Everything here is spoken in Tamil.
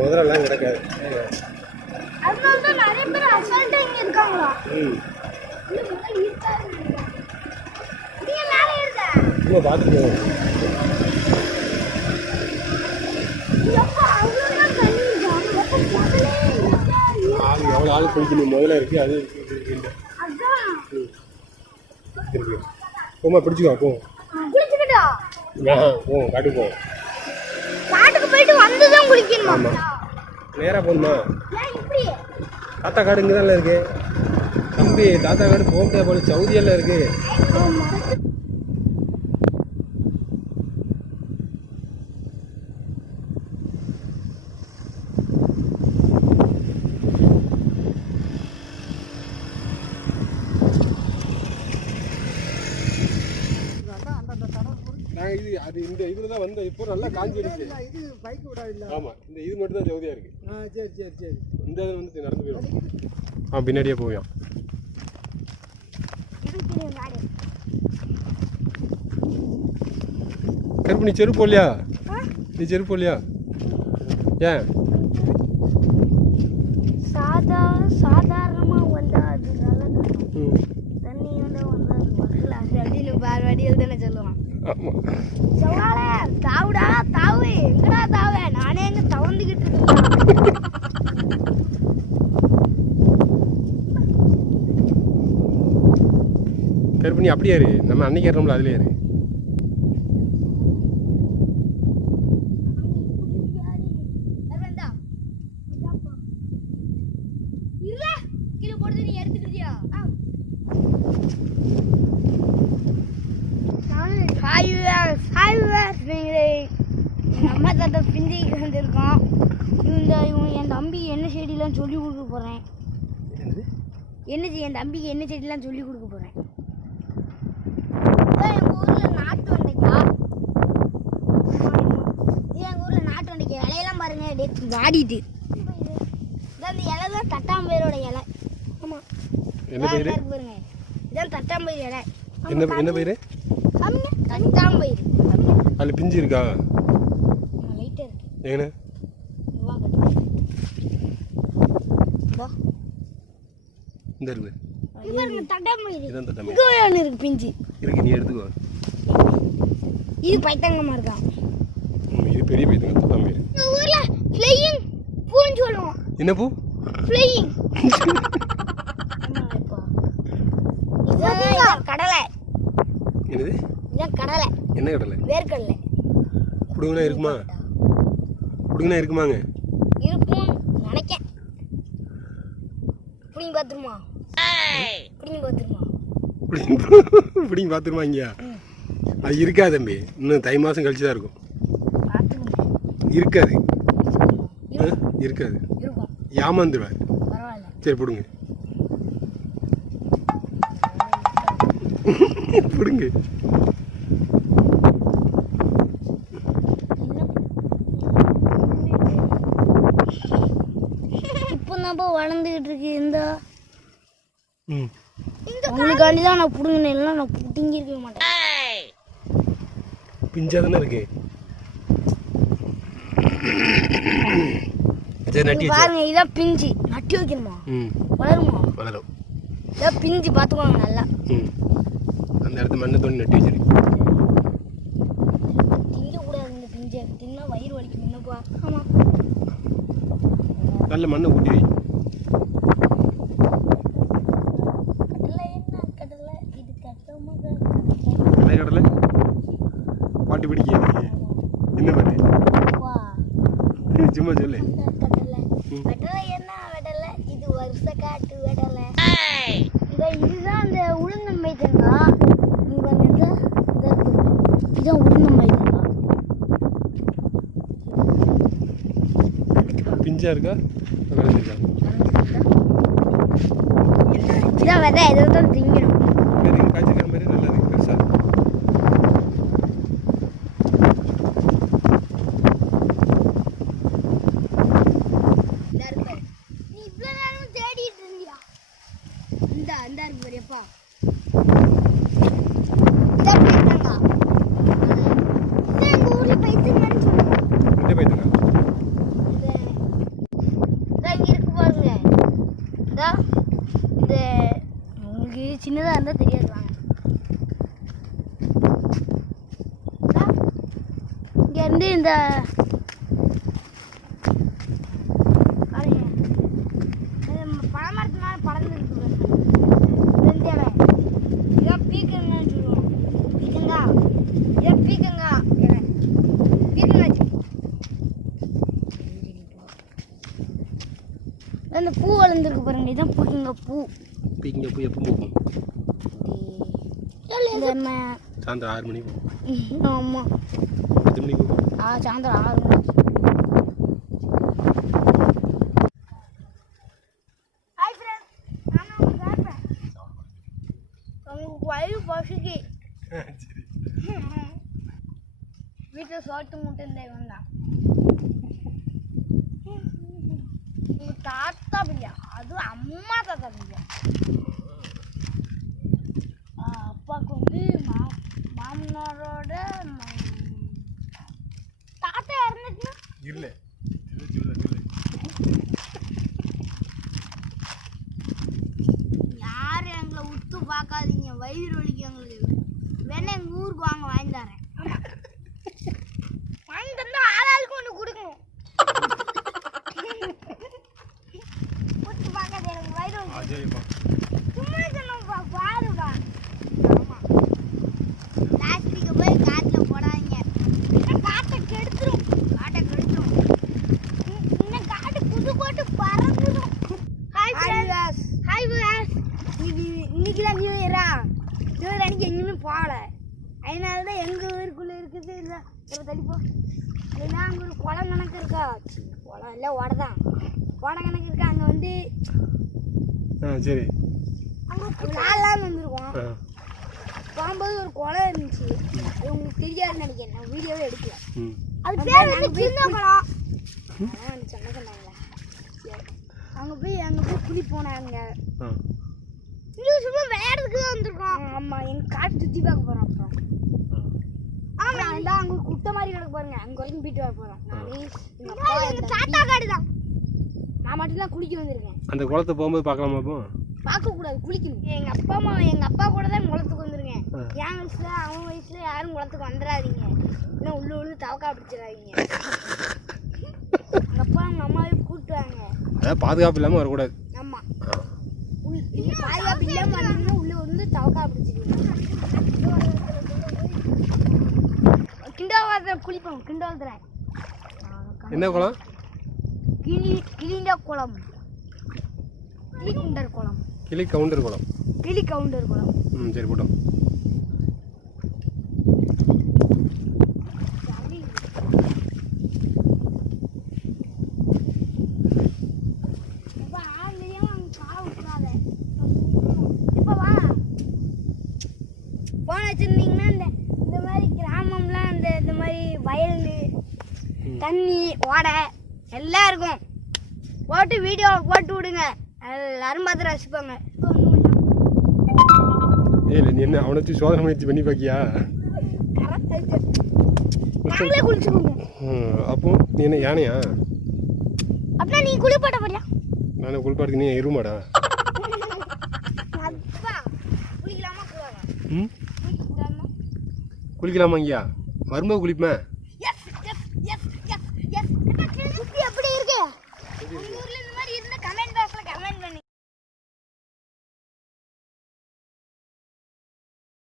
முதலாம் கிடக்காது. அதனால நிறைய பேர் அசால்ட்டா இங்க இருக்காங்களா? சும்மா பார்த்துட்டு எவ்வளோ ஆள் குளிக்கணும் முதல்ல இருக்கு. அது போமா பிடிச்சிக்கோ போ. போவோம் காட்டுக்கு போவோம். காட்டுக்கு போயிட்டு வந்துதான் குளிக்கணுமா? நேராக போகணுமா? தாத்தா காடு இங்கே தான் இருக்கு தம்பி. தாத்தா காடு போக முடியாது போல, சவுதியெல்லாம் இருக்கு. இது அது இந்த இதில் தான் வந்து இப்போ நல்லா காஞ்சிடுச்சு. இது பைக் விடாது இல்லை. ஆமாம், இந்த இது மட்டும் தான் சவுதியாக இருக்கு. சரி சரி சரி. இந்த இது வந்து நடந்து போயிடும். பின்னாடியே போவோம். கருப்பு நீ செருப்பு இல்லையா? நீ செருப்பு இல்லையா? ஏன் சாதாரணமாக வந்தா அது நல்லா தண்ணி வந்து பார் வடியில் தானே சொல்லுவான். செவ்வாழை தாவுடா தாவு, எங்கடா தாவே? நானே எங்க தவந்துக்கிட்டு இருக்கேன். கருப்பு நீ அப்படியே இரு. நம்ம அன்னைக்கு ஏறோம்ல அதுலேயே இரு. அம்மா தாத்தா பிஞ்சிக்கு வந்திருக்கோம். என் தம்பி என்ன செடியெல்லாம் சொல்லி கொடுக்க போகிறேன். என் தம்பிக்கு என்ன செடியெல்லாம் சொல்லி கொடுக்க போகிறேன். எங்கள் ஊரில் நாட்டு வெண்டைக்காய். எங்கள் ஊரில் நாட்டு வெண்டைக்காய் இலையெல்லாம் பாருங்க வாடிட்டு. இந்த இலை தான் தட்டாம்பயிரோட இலை. ஆமாம் பாருங்க, இதான் தட்டாம்பயிர் இலை. என்ன பயிர்? தட்டாம்பயிர். அதில் பிஞ்சு இருக்கா? ஏன்னா இந்த இருக்கு இருக்கு பிஞ்சு இருக்கு. நீ எடுத்துக்கோ. இது பைத்தங்கமா இருக்கா? இது பெரிய பைத்தங்க. தம்பி ஊர்ல ஃப்ளையிங் பூன்னு சொல்லுவோம். என்ன பூ? ஃப்ளையிங். இதான் கடலை. என்னது? இதான் கடலை. என்ன கடலை? வேர்க்கடலை. புடுங்கனா இருக்குமா? புடுங்கனா இருக்குமாங்க? இருக்கும் நினைக்கேன். புடிங்க பாத்துருமா? புடிங்க பாத்துருமா? புடிங்க பாத்துருமா? இங்கயா அது இருக்காது தம்பி. இன்னும் தை மாதம் கழிச்சு தான் இருக்கும். இருக்காது இருக்காது. ஏமாந்துருவார். சரி புடுங்க புடுங்க. இப்போ வளர்ந்துகிட்டு இருக்கு. உங்களுக்காண்டி தான் நான் புடுங்கினேன். இல்லைன்னா நான் புட்டிங்கி இருக்க மாட்டேன். பிஞ்சா தானே இருக்கு. பாருங்க, இதான் பிஞ்சு. நட்டி வைக்கணுமா? வளருமா? வளரும். இதான் பிஞ்சு பார்த்துக்கோங்க நல்லா. அந்த இடத்துல மண்ணை தோண்டி நட்டி வச்சிருக்கு. திங்கக்கூடாது இந்த பிஞ்சை. தின்னா வயிறு வலிக்கும். என்னப்பா? ஆமாம், நல்ல மண்ணை ஊட்டி வை. கடலை பாட்டு பிடிக்க என்ன பாட்டு? சும்மா சொல்லு. இது வருஷ காட்டு வெடலை. இதுதான் அந்த உளுந்தம்பை தேங்காய். இதுதான் உளுந்தம்பை தேங்காய். பிஞ்சா இருக்கா? இதான் விதை. இதான் திங்கணும். காய்ச்சிக்கிற மாதிரி நல்லா இருக்கு. பெருசா நீ இவ்வளவு நேரம் தேடிட்டு இருந்தியா? இந்த இருக்கு பெரியப்பா. சின்னதாக இருந்தால் தெரியாது வாங்க. இங்கேருந்து இந்த பழமரத்து மேலே பறந்துருக்கு இதான் பீக்கங்கன்னு சொல்லுவோம். பீக்கங்கா இதான் பீக்கங்கா பீக்கங்காச்சு. அந்த பூ வளர்ந்துருக்கு பாருங்க, இதான் பீக்கங்கா பூ. பீக்கங்கா பூ எப்போ பூக்கும்? சாயந்தரம் 6 மணிக்கு பூக்கும். ஆமாம், 10 மணிக்கு பூக்கும். சாயந்தரம் 6 மணிக்கு. ஹாய் ஃப்ரெண்ட்ஸ், நான் உங்களுக்கு கேட்பேன் உங்களுக்கு வயிறு பசிக்கு வீட்டில் சோட்டு மூட்டை வந்தான். உங்கள் தாத்தா பிரியா, அதுவும் அம்மா தாத்தா பிரியா. அப்பாவுக்கு வந்து மாமனாரோட தாத்தா இறந்துச்சுன்னா இல்லை யாரும் எங்களை உத்து பார்க்காதீங்க, வயிறு வலிக்கு எங்களுக்கு. வேணா எங்கள் ஊருக்கு வாங்க, வாங்கி தரேன். வாங்கி தந்தா ஆளாளுக்கு ஒன்று கொடுக்கணும். உத்து பார்க்காத, எனக்கு வயிறு வலிக்கு. சும்மா சொன்னோம்ப்பா, பாருப்பா. ஆமாம், பிளாஸ்டிக்கை போய் காட்டில் போடாதீங்க, காட்டை கெடுத்துரும். காட்டை கெடுத்துரும். இன்னும் காட்டு புது போட்டு பறந்துடும். Hi friends, hi friends. இன்னைக்கு தான் நியூ இயரா. நியூ இயர் அன்னைக்கு எங்கேயுமே போகல. அதனால தான் எங்கள் ஊருக்குள்ளே இருக்குது. இல்லை இப்போ தள்ளிப்போ. அதுதான் அங்கே ஒரு குளம் கணக்கு இருக்கா. குளம் இல்லை, ஓடை தான். ஓடை கணக்கு இருக்கா. அங்கே வந்து சரி அங்கே விளாட்லான்னு வந்துருக்கோம். போகும்போது ஒரு குளம் இருந்துச்சு. அது உங்களுக்கு தெரியாதுன்னு நினைக்கிறேன், நான் வீடியோவே எடுக்கல. அது பேர் வந்து சின்ன குளம். அதான் சொன்ன சொன்னாங்களா. அங்கே போய் குளிப்போம். அங்கே சும்மா விளையாடுறதுக்கு தான் வந்திருக்கோம். ஆமாம், எங்கள் காட்டு சுற்றி பார்க்க போகிறோம். அப்புறம் ஆமாம், இந்த அங்கே ஒரு குட்டை மாதிரி கிடக்கு பாருங்க, அங்கே வரைக்கும் போயிட்டு வர போகிறோம். எங்கள் தாத்தா காடு தான். நான் மட்டும்தான் குளிக்க வந்திருக்கேன். அந்த குளத்தை போகும்போது பார்க்கலாமா? அப்போ பார்க்கக்கூடாது, குளிக்கணும். எங்கள் அப்பா கூட தான் குளத்துக்கு வந்துருக்கேன். என் வயசில் அவன் வயசில் யாரும் குளத்துக்கு வந்துடாதீங்க, இன்னும் உள்ள தவக்கா பிடிச்சிடாதீங்க. எங்கள் அப்பா அவங்க அம்மாவையும் கூப்பிட்டுவாங்க. அதாவது பாதுகாப்பு இல்லாமல் வரக்கூடாது. ஆமாம், பாதுகாப்பு இல்லாமல் வந்தீங்கன்னா உள்ளே வந்து தவக்கா பிடிச்சிடுவீங்க. கிண்டோவாரத்தில் குளிப்போம். கிண்டோவாரத்தில் என்ன குளம்? கிளிண்ட குளம், கிளிக்குண்டர் குளம், கிளி கவுண்டர் குளம். கிளி கவுண்டர் குளம். சரி போட்டோம். போன வச்சுருந்தீங்கன்னா இந்த மாதிரி கிராமம்லாம் இந்த மாதிரி வயல், தண்ணி, ஓடை எல்லாம் இருக்கும். போட்டு வீடியோ போட்டு விடுங்க, எல்லாரும் பார்த்து ரசிப்பாங்க. இல்லை நீ என்ன அவனை வச்சு சோதனை முயற்சி பண்ணி பார்க்கியா? நாங்களே குளிச்சுக்கோங்க. அப்போ நீ என்ன யானையா? அப்படின்னா நீ குளிப்பாட்ட போறியா? நானே குளிப்பாட்டுக்கு நீ இருமாடா? குளிக்கலாமா கூடாதா? குளிக்கலாமா? இங்கேயா வரும்போது குளிப்பேன். S S S